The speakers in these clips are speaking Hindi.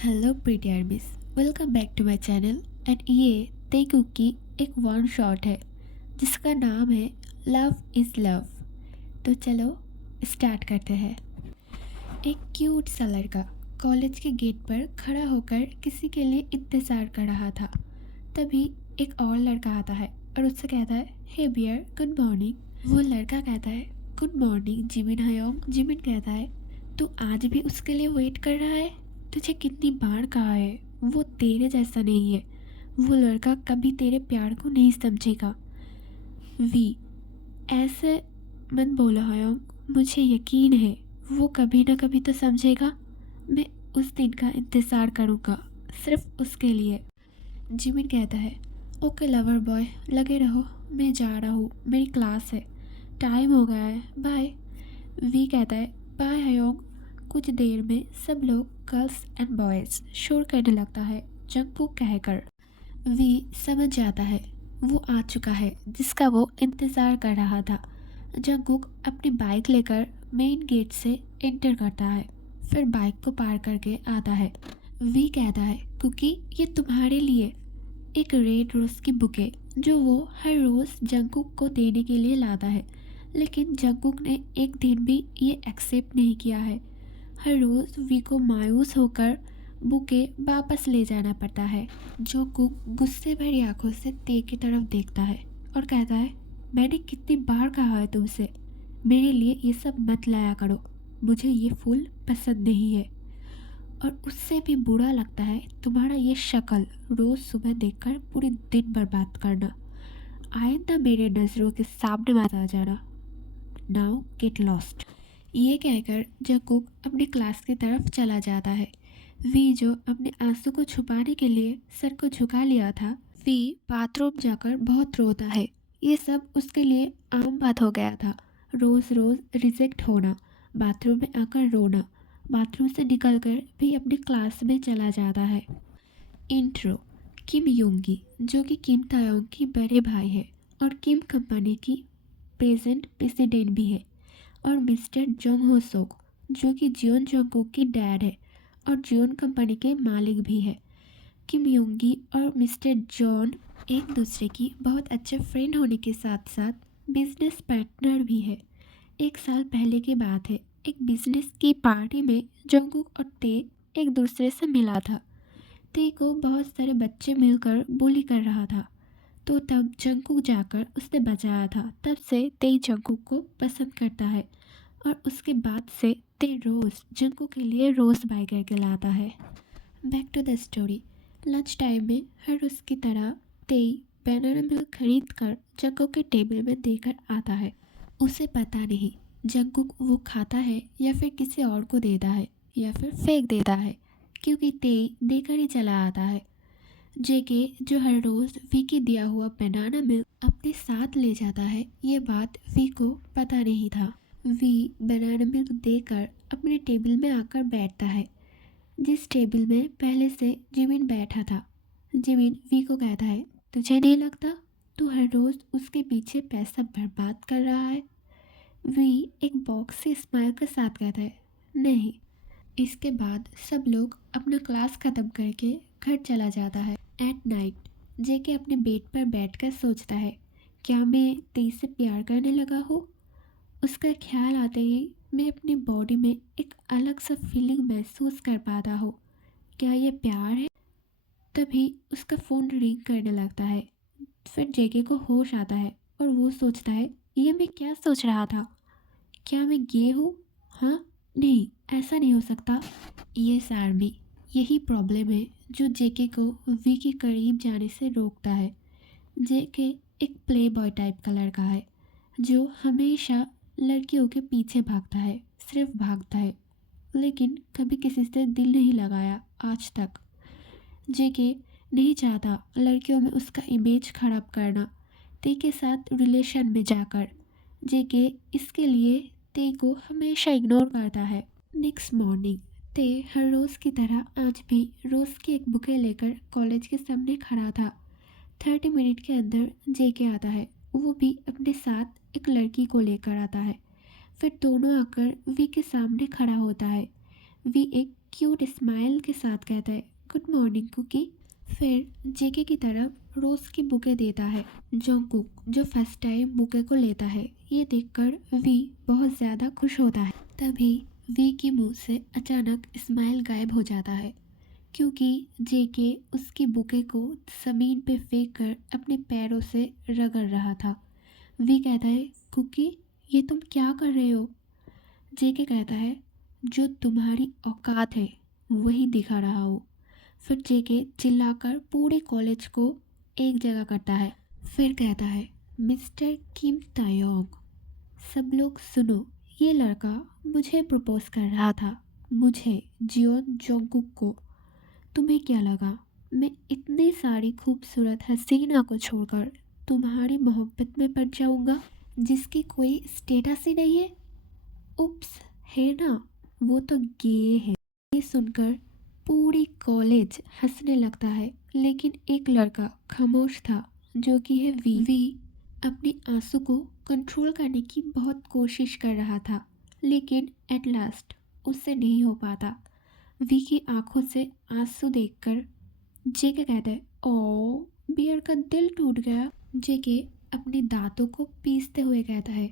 Hello pretty armies. Welcome back to my channel. And ये तेगू की एक वन शॉट है जिसका नाम है लव इज़ लव। तो चलो स्टार्ट करते हैं। एक क्यूट सा लड़का कॉलेज के गेट पर खड़ा होकर किसी के लिए इंतज़ार कर रहा था। तभी एक और लड़का आता है और उससे कहता है, हे बियर, गुड मॉर्निंग। वो लड़का कहता है, गुड मॉर्निंग जिमिन हयोंग। जिमिन कहता है, तू आज भी उसके लिए वेट कर रहा है? तुझे कितनी बार कहा है, वो तेरे जैसा नहीं है। वो लड़का कभी तेरे प्यार को नहीं समझेगा। वी, ऐसे मत बोलो हयोंग, मुझे यकीन है वो कभी ना कभी तो समझेगा। मैं उस दिन का इंतज़ार करूँगा, सिर्फ उसके लिए। जिमिन कहता है, ओके लवर बॉय, लगे रहो, मैं जा रहा हूँ, मेरी क्लास है, टाइम हो गया है, बाय। वी कहता है, बाय हयोंग। कुछ देर में सब लोग गर्ल्स एंड बॉयज़ शोर करने लगता है जंगकुक कहकर। वी समझ जाता है वो आ चुका है जिसका वो इंतज़ार कर रहा था। जंगकुक अपनी बाइक लेकर मेन गेट से एंटर करता है, फिर बाइक को पार करके आता है। वी कहता है, कुकी, ये तुम्हारे लिए। एक रेड रोज़ की बुके जो वो हर रोज़ जंगकुक को देने के लिए लाता है, लेकिन जंगकुक ने एक दिन भी ये एक्सेप्ट नहीं किया है। हर रोज़ वी को मायूस होकर बुके वापस ले जाना पड़ता है। जंगकुक गुस्से भरी आंखों से ते की तरफ देखता है और कहता है, मैंने कितनी बार कहा है तुमसे, मेरे लिए ये सब मत लाया करो, मुझे ये फूल पसंद नहीं है। और उससे भी बुरा लगता है तुम्हारा ये शक्ल रोज़ सुबह देखकर पूरी दिन बर्बाद करना। आइंदा मेरे नज़रों के सामने मत आ जाना। Now get lost. ये कहकर जंगकुक अपनी क्लास की तरफ चला जाता है। वी, जो अपने आंसू को छुपाने के लिए सर को झुका लिया था, वी बाथरूम जाकर बहुत रोता है। ये सब उसके लिए आम बात हो गया था। रोज़ रोज़ रिजेक्ट होना, बाथरूम में आकर रोना, बाथरूम से निकलकर भी अपनी क्लास में चला जाता है। इंट्रो। किम योंगी, जो कि किम तायोंग की बड़े भाई है और किम कंपनी की प्रेजेंट प्रेसिडेंट भी है, और मिस्टर जोंग हो सोक, जो कि जियोन जोंगकुक की डैड है और जियोन कंपनी के मालिक भी है। किम योंगी और मिस्टर जॉन एक दूसरे की बहुत अच्छे फ्रेंड होने के साथ साथ बिजनेस पार्टनर भी है। एक साल पहले की बात है, एक बिजनेस की पार्टी में जोंगकुक और ते एक दूसरे से मिला था। ते को बहुत सारे बच्चे मिलकर बुली कर रहा था, तो तब जंगकुक जाकर उसने बचाया था। तब से ते जंगकुक को पसंद करता है और उसके बाद से ते रोज़ जंगकुक के लिए रोज़ बाय करके लाता है। Back to the story. Lunch time में हर रोज़ की तरह तेई बनाना मिल्क खरीद कर जंगकुक के टेबल में देकर आता है। उसे पता नहीं जंगकुक वो खाता है या फिर किसी और को देता है या फिर फेंक देता है, क्योंकि तेई देकर ही चला आता है। जेके, जो हर रोज़ वी की दिया हुआ बनाना मिल्क अपने साथ ले जाता है, ये बात वी को पता नहीं था। वी बनाना मिल्क देकर अपने टेबल में आकर बैठता है, जिस टेबल में पहले से जिमिन बैठा था। जिमिन वी को कहता है, तुझे नहीं लगता तू हर रोज़ उसके पीछे पैसा बर्बाद कर रहा है? वी एक बॉक्स से स्माइल के साथ कहता है, नहीं। इसके बाद सब लोग अपना क्लास ख़त्म करके घर चला जाता है। एट नाइट जेके अपने बेड पर बैठकर सोचता है, क्या मैं तेज से प्यार करने लगा हूँ? उसका ख्याल आते ही मैं अपनी बॉडी में एक अलग सा फीलिंग महसूस कर पाता हूँ। क्या ये प्यार है? तभी उसका फ़ोन रिंग करने लगता है। फिर जेके को होश आता है और वो सोचता है, ये मैं क्या सोच रहा था? क्या मैं गे हूँ? हाँ, नहीं, ऐसा नहीं हो सकता। ये आर्मी, यही प्रॉब्लम है जो जेके को वी के करीब जाने से रोकता है। जेके एक प्ले बॉय टाइप का लड़का है जो हमेशा लड़कियों के पीछे भागता है, सिर्फ भागता है, लेकिन कभी किसी से दिल नहीं लगाया आज तक। जेके नहीं चाहता लड़कियों में उसका इमेज खराब करना ते के साथ रिलेशन में जाकर। जेके इसके लिए ते को हमेशा इग्नोर करता है। नेक्स्ट मॉर्निंग ते हर रोज़ की तरह आज भी रोज़ की एक बुके लेकर कॉलेज के सामने खड़ा था। 30 मिनट के अंदर जेके आता है, वो भी अपने साथ एक लड़की को लेकर आता है। फिर दोनों आकर वी के सामने खड़ा होता है। वी एक क्यूट स्माइल के साथ कहता है गुड मॉर्निंग कुकी। फिर जेके की तरफ रोज की बुके देता है जंगकुक, जो फर्स्ट टाइम बुके को लेता है। ये देखकर वी बहुत ज़्यादा खुश होता है। तभी वी के मुंह से अचानक स्माइल गायब हो जाता है, क्योंकि जेके उसकी बुके को ज़मीन पे फेंक कर अपने पैरों से रगड़ रहा था। वी कहता है कुकी, ये तुम क्या कर रहे हो? जेके कहता है जो तुम्हारी औकात है वही दिखा रहा हो। फिर जेके चिल्लाकर पूरे कॉलेज को एक जगह करता है। फिर कहता है मिस्टर किम तायोंग, सब लोग सुनो, ये लड़का मुझे प्रपोज कर रहा था, मुझे जियोन जोंगकुक को। तुम्हें क्या लगा मैं इतनी सारी खूबसूरत हसीना को छोड़कर तुम्हारी मोहब्बत में पड़ जाऊंगा, जिसकी कोई स्टेटस ही नहीं है? उप्स, है ना, वो तो गे है। ये सुनकर पूरी कॉलेज हंसने लगता है, लेकिन एक लड़का खामोश था, जो कि है वी अपने आंसू को कंट्रोल करने की बहुत कोशिश कर रहा था, लेकिन एट लास्ट उससे नहीं हो पाता। वी की आंखों से आंसू देखकर जेके कहता है ओ, बियर का दिल टूट गया। जेके अपने दांतों को पीसते हुए कहता है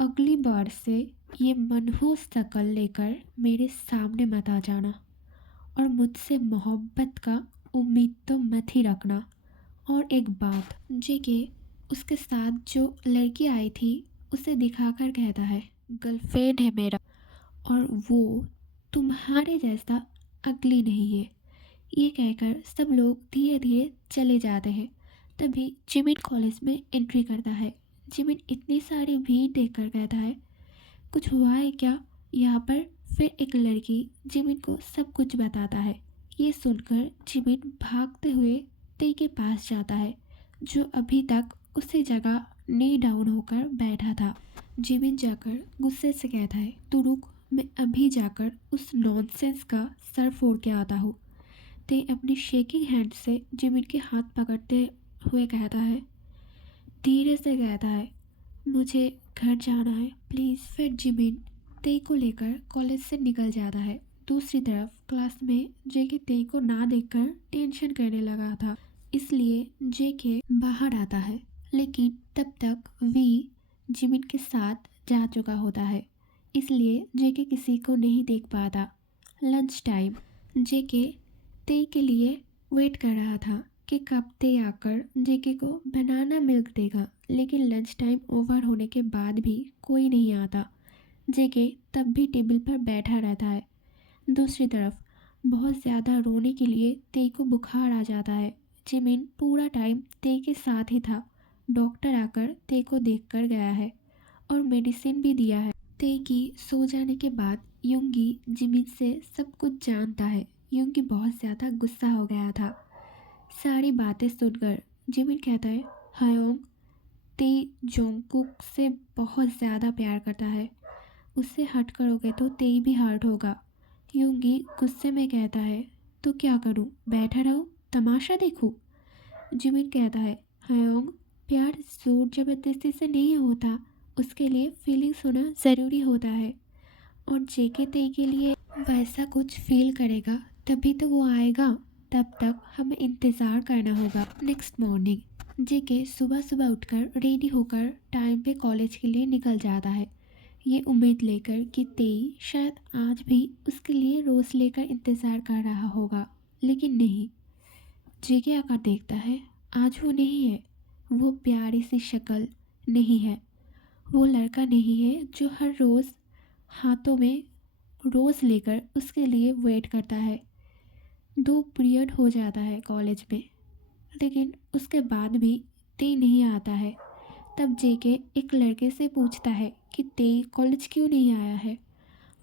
अगली बार से ये मनहूस शक्ल लेकर मेरे सामने मत आ जाना, और मुझसे मोहब्बत का उम्मीद तो मत ही रखना। और एक बात, जेके उसके साथ जो लड़की आई थी उसे दिखाकर कहता है गर्लफ्रेंड है मेरा, और वो तुम्हारे जैसा अगली नहीं है। ये कहकर सब लोग धीरे धीरे चले जाते हैं। तभी जिमिन कॉलेज में एंट्री करता है। जिमिन इतनी सारी भीड़ देखकर कहता है कुछ हुआ है क्या यहाँ पर? फिर एक लड़की जिमिन को सब कुछ बताता है। ये सुनकर जिमिन भागते हुए तेई के पास जाता है, जो अभी तक उसी जगह नी डाउन होकर बैठा था। जिमिन जाकर गुस्से से कहता है तू रुक, मैं अभी जाकर उस नॉनसेंस का सर फोड़ के आता हूँ। ते अपनी शेकिंग हैंड से जिमिन के हाथ पकड़ते हुए कहता है, धीरे से कहता है मुझे घर जाना है प्लीज़। फिर जिमिन तेई को लेकर कॉलेज से निकल जाता है। दूसरी तरफ क्लास में जेके तेई को ना देखकर टेंशन करने लगा था, इसलिए जेके बाहर आता है, लेकिन तब तक वी जिमिन के साथ जा चुका होता है, इसलिए जेके किसी को नहीं देख पाता। लंच टाइम, जेके तेई के लिए वेट कर रहा था कि कब तेई आकर जेके को बनाना मिल्क देगा, लेकिन लंच टाइम ओवर होने के बाद भी कोई नहीं आता। जेके तब भी टेबल पर बैठा रहता है। दूसरी तरफ बहुत ज़्यादा रोने के लिए तेई को बुखार आ जाता है। जिमिन पूरा टाइम तेई के साथ ही था। डॉक्टर आकर तेई को देख कर गया है और मेडिसिन भी दिया है। तेई की सो जाने के बाद युंगी जिमिन से सब कुछ जानता है। युंगी बहुत ज़्यादा गुस्सा हो गया था सारी बातें सुनकर। जिमिन कहता है हयोंग, तेई जोंगकुक से बहुत ज़्यादा प्यार करता है, उससे हट करोगे तो तेई भी हर्ट होगा। युंगी गुस्से में कहता है तो क्या करूं, बैठा रहूं, तमाशा देखूं? जिमिन कहता है हयोंग, प्यार जोर जबरदस्ती से नहीं होता, उसके लिए फीलिंग्स होना ज़रूरी होता है, और जेके तेई के लिए वैसा कुछ फील करेगा तभी तो वो आएगा, तब तक हमें इंतज़ार करना होगा। नेक्स्ट मॉर्निंग जेके सुबह सुबह उठकर रेडी होकर टाइम पे कॉलेज के लिए निकल जाता है, ये उम्मीद लेकर कि तेई शायद आज भी उसके लिए रोज़ लेकर इंतज़ार कर रहा होगा, लेकिन नहीं। जेके आकर देखता है आज वो नहीं है, वो प्यारी सी शक्ल नहीं है, वो लड़का नहीं है जो हर रोज़ हाथों में रोज़ लेकर उसके लिए वेट करता है। 2 पीरियड हो जाता है कॉलेज में, लेकिन उसके बाद भी तेई नहीं आता है। तब जेके एक लड़के से पूछता है कि तेई कॉलेज क्यों नहीं आया है।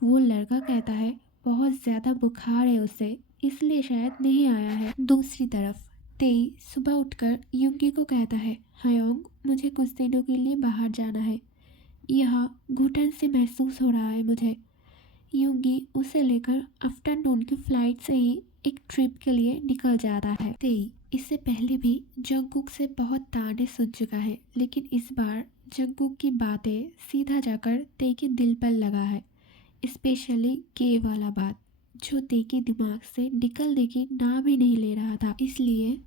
वो लड़का कहता है बहुत ज़्यादा बुखार है उसे, इसलिए शायद नहीं आया है। दूसरी तरफ तेई सुबह उठकर युंगी को कहता है हयोंग, मुझे कुछ दिनों के लिए बाहर जाना है, यहाँ घुटन से महसूस हो रहा है मुझे। युंगी उसे लेकर आफ्टरनून की फ्लाइट से ही एक ट्रिप के लिए निकल जाता है। तेई इससे पहले भी जंगकुक से बहुत ताने सुन चुका है, लेकिन इस बार जंगकुक की बातें सीधा जाकर तेई के दिल पर लगा है, स्पेशली गे वाला बात। जो ते के दिमाग से निकलने की नाम ही नहीं ले रहा था। इसलिए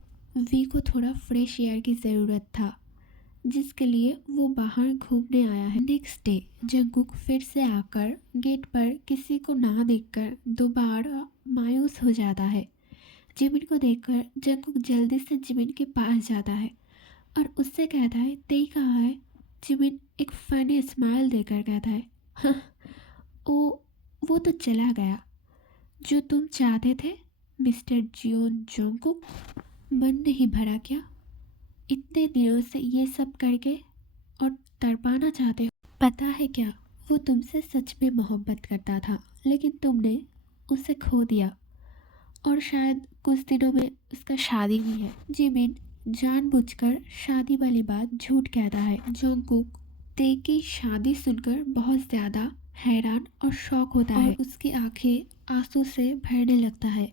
वी को थोड़ा फ्रेश एयर की ज़रूरत था, जिसके लिए वो बाहर घूमने आया है। नेक्स्ट डे जंगकुक फिर से आकर गेट पर किसी को ना देखकर दोबारा मायूस हो जाता है। जिमिन को देखकर जंगकुक जल्दी से जिमिन के पास जाता है और उससे कहता है, तेई कहाँ है? जिमिन एक फनी स्माइल देकर कहता है, "हाँ, वो तो चला गया। जो तुम चाहते थे मिस्टर जियोन जोंगकुक, मन नहीं भरा क्या? इतने दिनों से ये सब करके और तड़पाना चाहते हो? पता है क्या, वो तुमसे सच में मोहब्बत करता था, लेकिन तुमने उसे खो दिया और शायद कुछ दिनों में उसका शादी भी है।" जिमिन जानबूझकर शादी वाली बात झूठ कहता है। जोंगकुक ते की शादी सुनकर बहुत ज़्यादा हैरान और शॉक होता है और उसकी आंखें आंसू से भरने लगता है।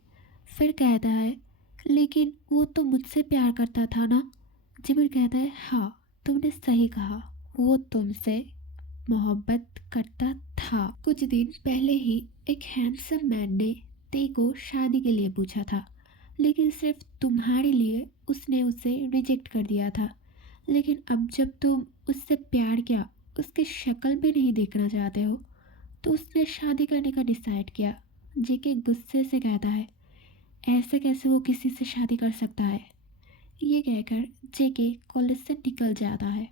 फिर कहता है, लेकिन वो तो मुझसे प्यार करता था ना? जिमिन कहता है, हाँ, तुमने सही कहा, वो तुमसे मोहब्बत करता था। कुछ दिन पहले ही एक हैंडसम मैन ने ते को शादी के लिए पूछा था, लेकिन सिर्फ तुम्हारे लिए उसने उसे रिजेक्ट कर दिया था। लेकिन अब जब तुम उससे प्यार किया, उसकी शक्ल भी नहीं देखना चाहते हो, तो उसने शादी करने का डिसाइड किया। जेके गुस्से से कहता है, ऐसे कैसे वो किसी से शादी कर सकता है? ये कहकर जेके कॉलेज से निकल जाता है।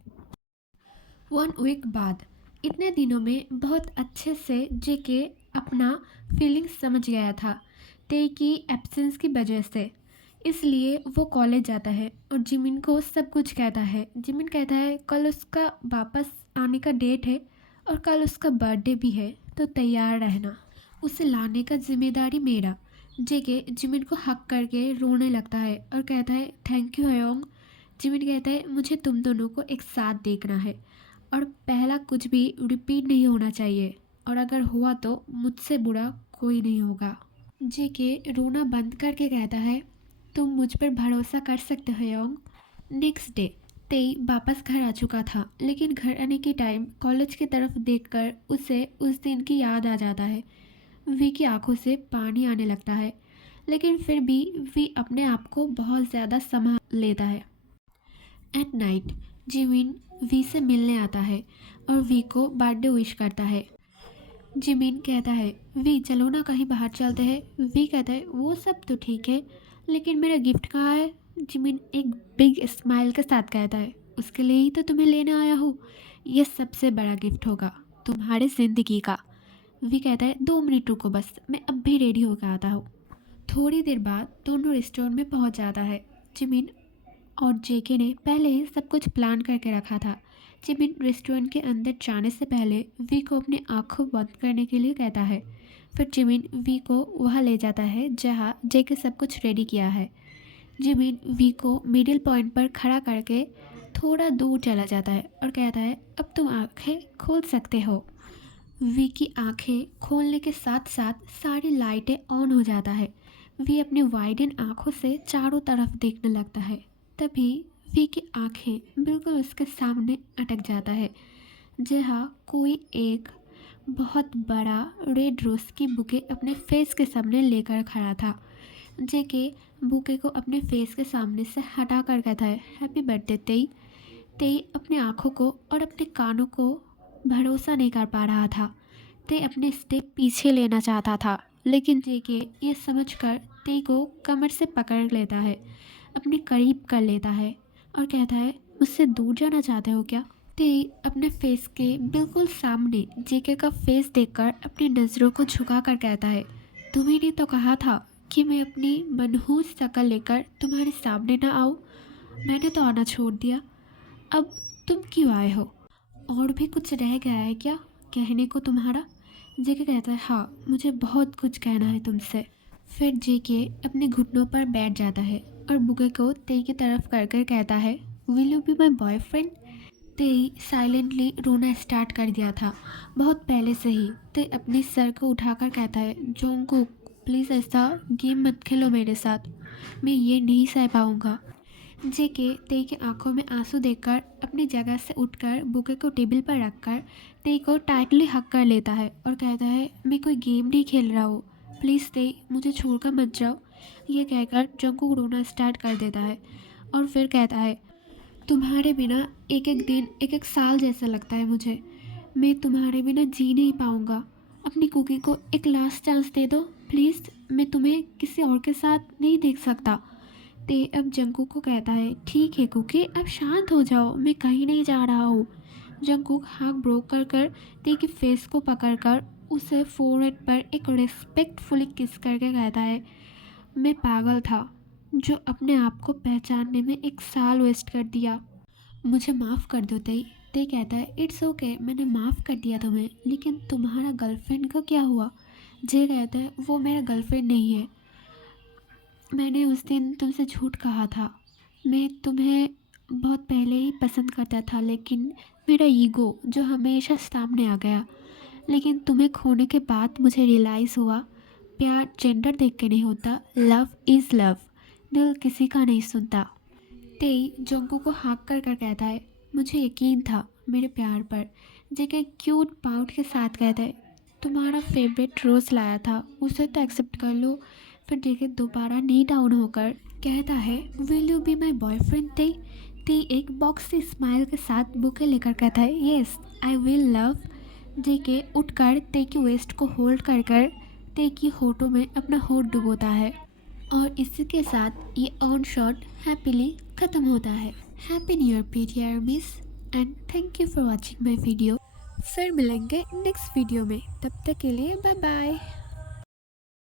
1 वीक बाद, इतने दिनों में बहुत अच्छे से जेके अपना फीलिंग्स समझ गया था ते की एब्सेंस की वजह से। इसलिए वो कॉलेज जाता है और जिमिन को सब कुछ कहता है। जिमिन कहता है, कल उसका वापस आने का डेट है और कल उसका बर्थडे भी है, तो तैयार रहना। उसे लाने का जिम्मेदारी मेरा। जेके जिमिन को हक करके रोने लगता है और कहता है, थैंक यू हयोंग। जिमिन कहता है, मुझे तुम दोनों को एक साथ देखना है और पहला कुछ भी रिपीट नहीं होना चाहिए, और अगर हुआ तो मुझसे बुरा कोई नहीं होगा। जेके रोना बंद करके कहता है, तुम मुझ पर भरोसा कर सकते हो योंग। नेक्स्ट डे तेई वापस घर आ चुका था, लेकिन घर आने के टाइम कॉलेज की तरफ देखकर उसे उस दिन की याद आ जाता है। वी की आंखों से पानी आने लगता है, लेकिन फिर भी वी अपने आप को बहुत ज़्यादा संभाल लेता है। एट नाइट जिमिन वी से मिलने आता है और वी को बर्थडे विश करता है। जिमिन कहता है, वी चलो ना कहीं बाहर चलते हैं। वी कहता है, वो सब तो ठीक है, लेकिन मेरा गिफ्ट कहाँ है? जिमिन एक बिग स्माइल के साथ कहता है, उसके लिए ही तो तुम्हें लेने आया हूँ। ये सबसे बड़ा गिफ्ट होगा तुम्हारी ज़िंदगी का। वी कहता है, 2 मिनट रुको बस, मैं अब भी रेडी होकर आता हूँ। थोड़ी देर बाद दोनों रेस्टोरेंट में पहुँच जाता है। जिमिन और जेके ने पहले ही सब कुछ प्लान करके रखा था। जिमिन रेस्टोरेंट के अंदर जाने से पहले वी को अपनी आंखों बंद करने के लिए कहता है। फिर जिमिन वी को वहाँ ले जाता है जहाँ जेके सब कुछ रेडी किया है। जिमिन वी को मिडिल पॉइंट पर खड़ा करके थोड़ा दूर चला जाता है और कहता है, अब तुम आंखें खोल सकते हो। वी की आंखें खोलने के साथ साथ सारी लाइटें ऑन हो जाता है। वी अपनी वाइडन आंखों से चारों तरफ देखने लगता है। तभी वी की आंखें बिल्कुल उसके सामने अटक जाता है, जहाँ कोई एक बहुत बड़ा रेड रोज़ की बुके अपने फेस के सामने लेकर खड़ा था। जेके बुके को अपने फेस के सामने से हटा कर कहता है, हैप्पी बर्थडे तेई। तेई अपनी आंखों को और अपने कानों को भरोसा नहीं कर पा रहा था। ते अपने स्टेप पीछे लेना चाहता था, लेकिन जेके ये समझकर ते को कमर से पकड़ लेता है, अपने करीब कर लेता है और कहता है, मुझसे दूर जाना चाहते हो क्या? ते अपने फेस के बिल्कुल सामने जेके का फेस देखकर अपनी नज़रों को झुकाकर कहता है, तुम्ही ने तो कहा था कि मैं अपनी मनहूस शक्ल लेकर तुम्हारे सामने ना आऊँ। मैंने तो आना छोड़ दिया, अब तुम क्यों आए हो? और भी कुछ रह गया है क्या कहने को तुम्हारा? जेके कहता है, हाँ, मुझे बहुत कुछ कहना है तुमसे। फिर जेके अपने घुटनों पर बैठ जाता है और बुके को तेई की तरफ कर कर कहता है, will you be my boyfriend? तेई साइलेंटली रोना स्टार्ट कर दिया था बहुत पहले से ही। ते अपने सर को उठाकर कहता है, जोंगकुक प्लीज़ ऐसा गेम मत खेलो मेरे साथ, मैं ये नहीं सह पाऊँगा। जेके तेई की आंखों में आंसू देखकर अपनी जगह से उठकर बुके को टेबल पर रखकर तेई को टाइटली हक कर लेता है और कहता है, मैं कोई गेम नहीं खेल रहा हूँ, प्लीज़ ते मुझे छोड़कर मत जाओ। ये कहकर जंगकुक रोना स्टार्ट कर देता है और फिर कहता है, तुम्हारे बिना एक एक दिन एक एक साल जैसा लगता है मुझे। मैं तुम्हारे बिना जी नहीं पाऊँगा। अपनी कुकी को एक लास्ट चांस दे दो प्लीज़। मैं तुम्हें किसी और के साथ नहीं देख सकता। ते अब जंगकुक को कहता है, ठीक है कुकी, अब शांत हो जाओ, मैं कहीं नहीं जा रहा हूँ। जंगकुक हाथ ब्रोक कर कर ते की फेस को पकड़कर उसे फोरहेड पर एक रिस्पेक्टफुली किस करके कहता है, मैं पागल था जो अपने आप को पहचानने में एक साल वेस्ट कर दिया। मुझे माफ़ कर दो तेई। ते कहता है, इट्स ओके, मैंने माफ़ कर दिया तुम्हें, लेकिन तुम्हारा गर्लफ्रेंड का क्या हुआ? जे कहता है, वो मेरा गर्लफ्रेंड नहीं है। मैंने उस दिन तुमसे झूठ कहा था। मैं तुम्हें बहुत पहले ही पसंद करता था, लेकिन मेरा ईगो जो हमेशा सामने आ गया। लेकिन तुम्हें खोने के बाद मुझे रियलाइज़ हुआ, प्यार जेंडर देख के नहीं होता, लव इज़ लव। दिल किसी का नहीं सुनता। तेई जोंकू को हाँक कर कर कहता है, मुझे यकीन था मेरे प्यार पर। जेके क्यूट पाउट के साथ कहता है, तुम्हारा फेवरेट रोज़ लाया था, उसे तो एक्सेप्ट कर लो। फिर जेके दोबारा नी डाउन होकर कहता है, will you be my boyfriend तेई। तेई एक बॉक्स से स्माइल के साथ बुके लेकर कहता है, येस आई विल लव। जेके उठकर तेई की वेस्ट को होल्ड कर कर तेई की होठों में अपना होठ डुबोता है। और इसी के साथ ये ऑन शॉट हैप्पीली ख़त्म होता है। Happy new year PTR miss, and thank you for watching my video. फिर मिलेंगे नेक्स्ट वीडियो में, तब तक के लिए बाय बाय।